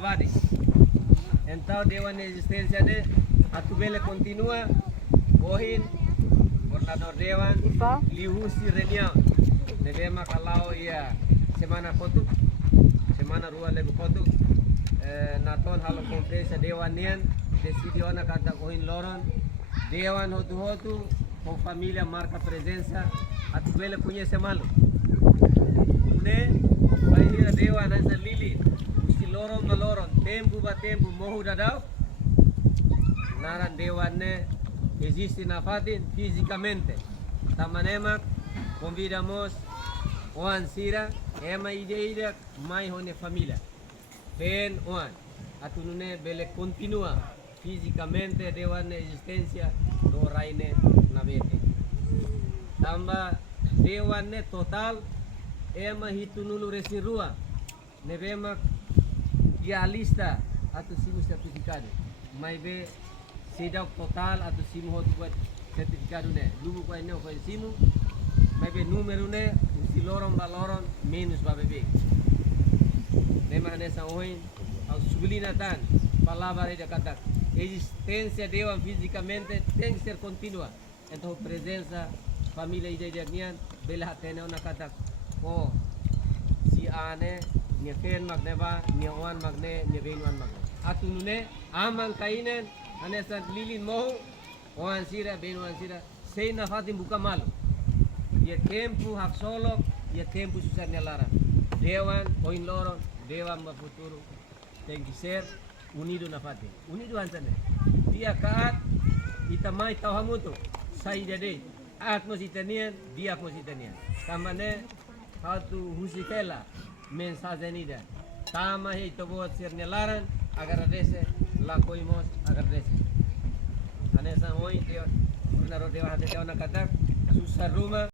Lavadi. Então Dewan existência de atubele continua bohin coordenador Dewan lihusi reunião devema kalau ia semana kotu semana rua lego kotu naton halo conferência Dewan nian decidiu na kata koin loron Dewan hotu com família marca presença atubele conhece malo ne vai Dewan asa lili loron maloron tempo ba tempo mohu dadau naran Dewan ne existe na fatin fisicamente tamanemak convidamos Oan Sira ema ide mai hone família pen Oan atunune bele continua fisicamente Dewan ne existência do raine na bete tamba Dewan ne total ema hitunulu resirua nebemak ia lista atau simu sertificado mai be sidau total atau simu hotu buat sertificado ne lubu ko ene ko simu mai be numero ne si loron baloron minus ba bebe nema nessa hoin au sublinha tan palavra de kata existência Dewan fisicamente tem que ser contínua então presença família ide nian bela tene ona kata oh si ane nia fen magneba nia wan magne nia vein wan magne atunune amang kainen anesa lilin mohu wan sira vein wan sira sei na fatin buka malu ia tempo hak solo ia tempo susah nelara Dewan oin loron Dewan ba futuro tem que ser unido na fatin unido ansane dia kaat ita mai tau hamutu sai dede at mo sitanian dia mo sitanian kamane hatu husikela mensagem nida tama hito buat sirnelaran agradece la koimos agradece anesa hoy Dewan benar Dewan hati Dewan kata susah rumah